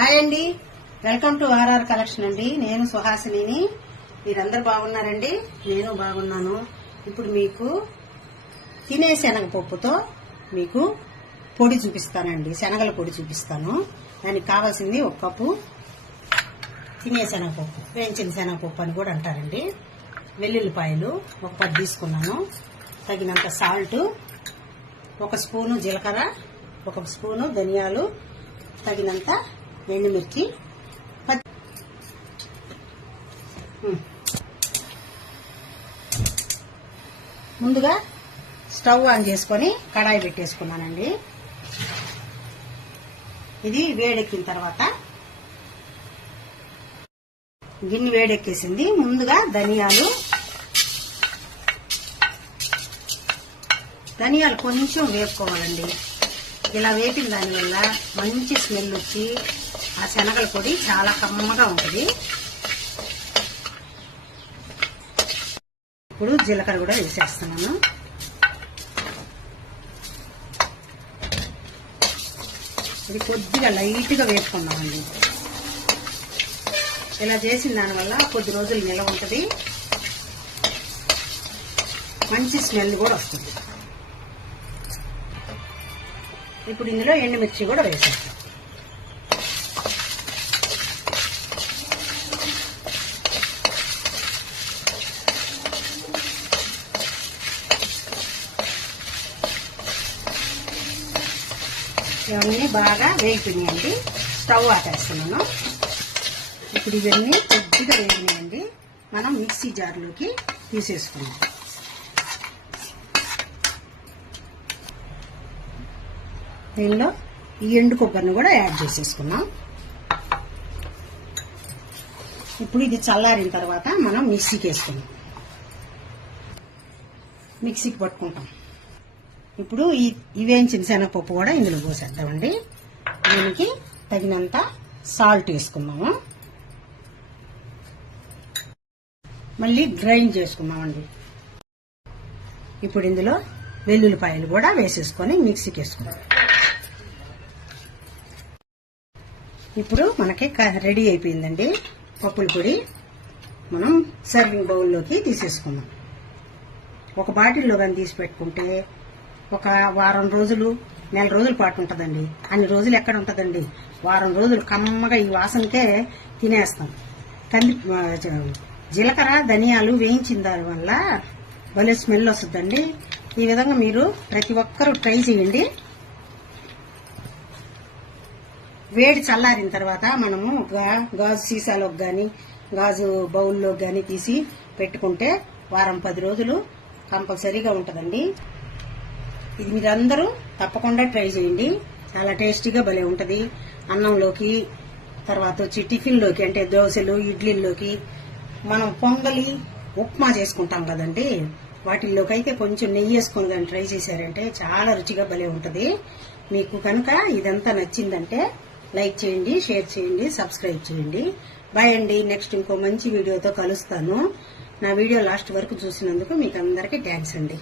Hi అండి, welcome to RR collection అండి. నేను సుహాసినిని. మీరందరూ బాగున్నారండి? నేను బాగున్నాను. ఇప్పుడు మీకు తినే శనగపప్పుతో మీకు పొడి చూపిస్తానండి. శనగల పొడి చూపిస్తాను. దానికి కావాల్సింది 1 కప్పు తినే శనగపప్పు, వేయించిన శనగపప్పు అని కూడా అంటారండి. వెల్లుల్లిపాయలు 10 తీసుకున్నాను. తగినంత సాల్ట్, 1 స్పూను జీలకర్ర, 1 స్పూను ధనియాలు, తగినంత ఎండుమిర్చి. ముందుగా స్టవ్ ఆన్ చేసుకొని కడాయి పెట్టేసుకున్నానండి. ఇది వేడెక్కిన తర్వాత గిన్నె వేడెక్కేసింది. ముందుగా ధనియాలు కొంచెం వేపుకోవాలండి. ఇలా వేపిన దానివల్ల మంచి స్మెల్ వచ్చి ఆ శనగల పొడి చాలా కమ్మగా ఉంటుంది. ఇప్పుడు జీలకర్ర కూడా వేసేస్తున్నాను. ఇది కొద్దిగా లైట్గా వేపుకున్నామండి. ఇలా చేసిన దానివల్ల కొద్ది రోజులు నిల్వ ఉంటుంది, మంచి స్మెల్ కూడా వస్తుంది. ఇప్పుడు ఇందులో ఎండుమిర్చి కూడా వేసేస్తాం. ఇవన్నీ బాగా వేగిపోయినాయండి. స్టవ్ ఆపేస్తున్నాను. ఇప్పుడు ఇవన్నీ కొద్దిగా వేగినాయండి. మనం మిక్సీ జార్లోకి తీసేసుకున్నాం. దీనిలో ఈ ఎండు కొబ్బరిని కూడా యాడ్ చేసేసుకున్నాం. ఇప్పుడు ఇది చల్లారిన తర్వాత మనం మిక్సీకి వేసుకున్నాం. మిక్సీకి పట్టుకుంటాం. ఇప్పుడు ఈ వేయించిన శనగపప్పు కూడా ఇందులో పోసేద్దామండి. దీనికి తగినంత సాల్ట్ వేసుకున్నాము. మళ్ళీ గ్రైండ్ చేసుకున్నామండి. ఇప్పుడు ఇందులో వెల్లుల్లిపాయలు కూడా వేసేసుకొని మిక్సీకి వేసుకున్నాం. ఇప్పుడు మనకి రెడీ అయిపోయిందండి పప్పుల పొడి. మనం సర్వింగ్ బౌల్లోకి తీసేసుకున్నాం. ఒక బాటిల్లో కానీ తీసి పెట్టుకుంటే ఒక వారం రోజులు, నెల రోజుల పాటు ఉంటుందండి. అన్ని రోజులు ఎక్కడ ఉంటుందండి? వారం రోజులు కమ్మగా ఈ వాసనకే తినేస్తాం. జీలకర్ర ధనియాలు వేయించిన దాని వల్ల భలే స్మెల్ వస్తుందండి. ఈ విధంగా మీరు ప్రతి ఒక్కరూ ట్రై చేయండి. వేడి చల్లారిన తర్వాత మనము గాజు సీసాలోకి కానీ గాజు బౌల్లోకి కానీ తీసి పెట్టుకుంటే వారం 10 రోజులు కంపల్సరీగా ఉంటుందండి. ఇది మీరందరూ తప్పకుండా ట్రై చేయండి. చాలా టేస్టీగా భలే ఉంటుంది. అన్నంలోకి, తర్వాత వచ్చి టిఫిన్లోకి, అంటే దోశలు, ఇడ్లీల్లోకి, మనం పొంగలి, ఉప్మా చేసుకుంటాం కదండి, వాటిల్లోకి అయితే కొంచెం నెయ్యి వేసుకొని కానీ ట్రై చేశారంటే చాలా రుచిగా భలే ఉంటుంది. మీకు కనుక ఇదంతా నచ్చిందంటే లైక్ చేయండి, షేర్ చేయండి, సబ్స్క్రైబ్ చేయండి. బాయ్ అండి. నెక్స్ట్ ఇంకో మంచి వీడియోతో కలుస్తాను. నా వీడియో లాస్ట్ వరకు చూసినందుకు మీకు అందరికీ థ్యాంక్స్ అండి.